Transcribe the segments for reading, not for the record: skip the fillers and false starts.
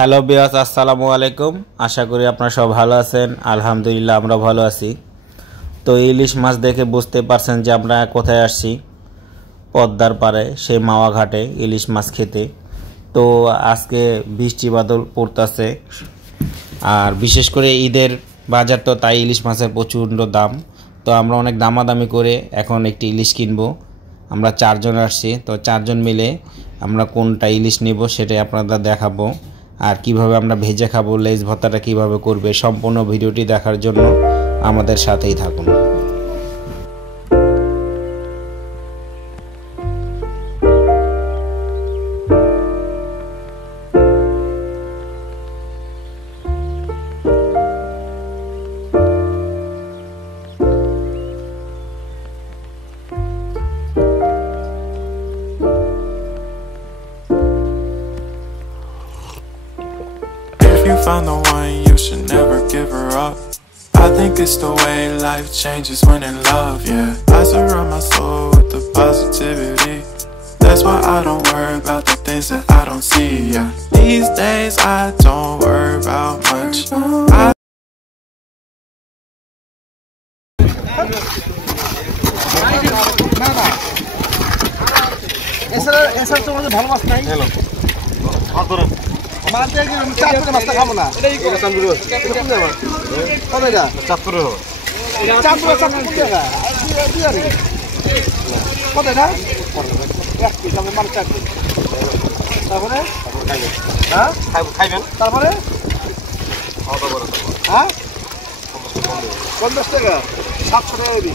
Hello বিয়াস, আসসালামু আলাইকুম। আশা করি আপনারা সব ভালো আছেন। আলহামদুলিল্লাহ আমরা ভালো আছি। তো ইলিশ মাছ দেখে বুঝতে পারছেন যে আমরা কোথায় আসছি। পদ্মার পাড়ে সেই মাওয়া ঘাটে ইলিশ মাছ খেতে। তো আজকে বৃষ্টি বাদল পড়তেছে, আর বিশেষ করে ঈদের বাজার, তো তাই ইলিশ মাছের প্রচণ্ড দাম। তো আমরা অনেক দামাদামি করে এখন একটি ইলিশ কিনবো। আমরা 4 জন আসছি, তো 4 জন মিলে আমরা কোনটা ইলিশ নিব সেটাই আপনাদের দেখাবো। আর কিভাবে আমরা ভেজে খাবো, লেজ ভর্তাটা কিভাবে করবে, সম্পূর্ণ ভিডিওটি দেখার জন্য আমাদের সাথেই থাকুন। You found the one, you should never give her up. I think it's the way life changes when in love, yeah. I surround my soul with the positivity. That's why I don't worry about the things that I don't see, yeah. These days I don't worry about much. এসব তোমাদের ভালো মাছ নাই। Hello মাছ দিয়ে আমি চাঁদপুরের মাছটা খাবো না। এটা চাঁদপুর কত এটা? চাঁদপুরের চাঁদপুর কোন জায়গা? কত এটা? 1 কেজি আমি মাছ চাচ্ছি। তারপরে হ্যাঁ খাইবেন, তারপরে হ্যাঁ 50 টাকা 700 টাকা দিবি।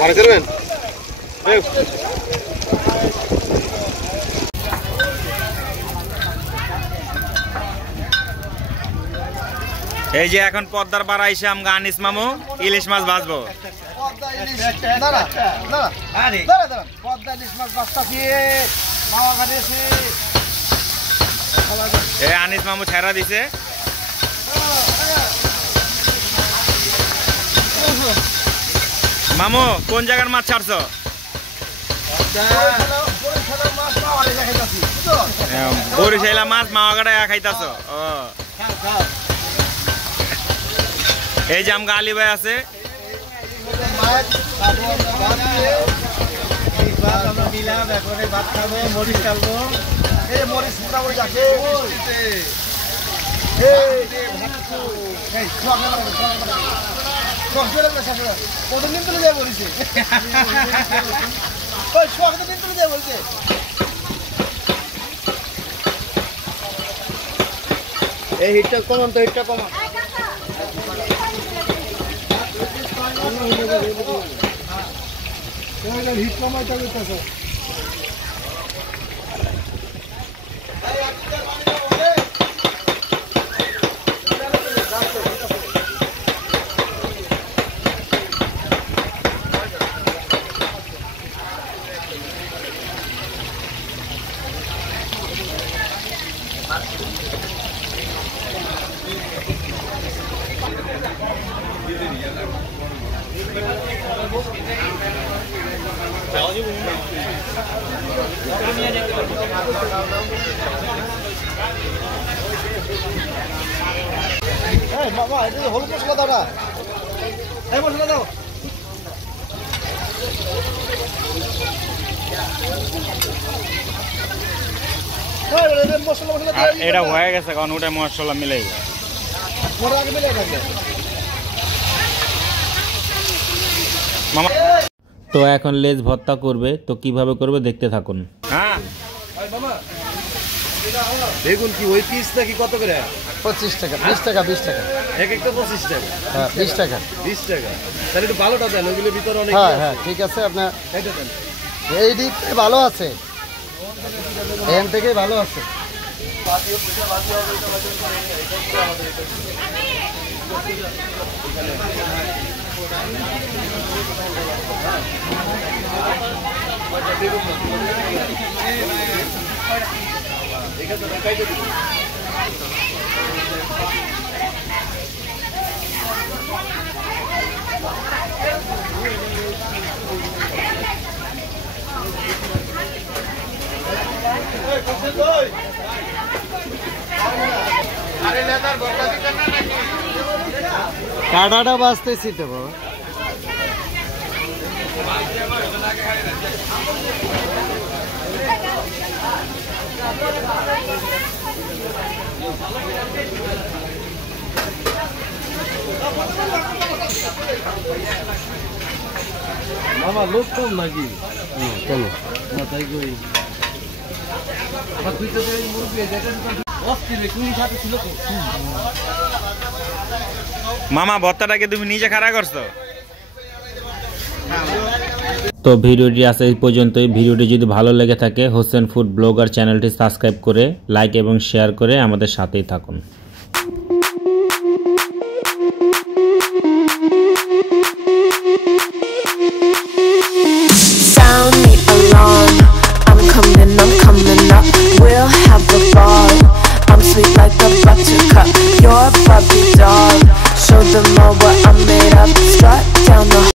বাড়ি করবেন এই যে এখন পদ্মার পাড়া এসে আমরা আনিস মামু ইলিশ মাছ ভাজবো। আনিস মামু ছেড়া দিছে। মামু কোন জায়গার মাছ ছাড়ছো? বরিশালা মাছ মাওয়া ঘাটে খাইতাছো। এই যে আমগা আলী ভাই আছে। কতদিন তুলে যায় বলছে, কতদিন তুলে যায় বলছে। এই হিটটা কমান, তো হিটটা কমান। হিট কমাইতে হবে। বাবা এটা হলুদ মশলা দাও না, এই মশলা দাও। এটা হয়ে গেছে, কারণ ওটা মশলা মিলাই মামা। তো এখন লেজ ভর্তা করবে, তো কিভাবে করবে দেখতে থাকুন। হ্যাঁ বেগুন কি ওই পিস নাকি কত করে? 25 টাকা, 20 টাকা, 20 টাকা এক একটা। 25 টাকা, হ্যাঁ 20 টাকা, 20 টাকা। তাহলে একটু ভালোটা দেন, ওগুলোর ভিতরে অনেক। হ্যাঁ হ্যাঁ ঠিক আছে, আপনার এটা দেন। এই দিক ভালো আছে, এখান থেকে ভালো আছে। Hey, কাটাটা বাঁচতেছি তো বাবা। মামা লোক কম নাকি? কেন না তাই কই তুই তো মুরগি ছিল তো। মামা ভর্তাটাকে তুমি নিজে খাড়া করছো? তো ভিডিওটি আছে এই পর্যন্তই। ভিডিওটি যদি ভালো লেগে থাকে হোসেন ফুড ব্লগার চ্যানেলটি সাবস্ক্রাইব করে লাইক এবং শেয়ার করে আমাদের সাথেই থাকুন। Sound the alarm, I'm coming up, we'll have a ball. I'm sweet like a buttercup, you're a Barbie doll. Show them all what I'm made of, strut down the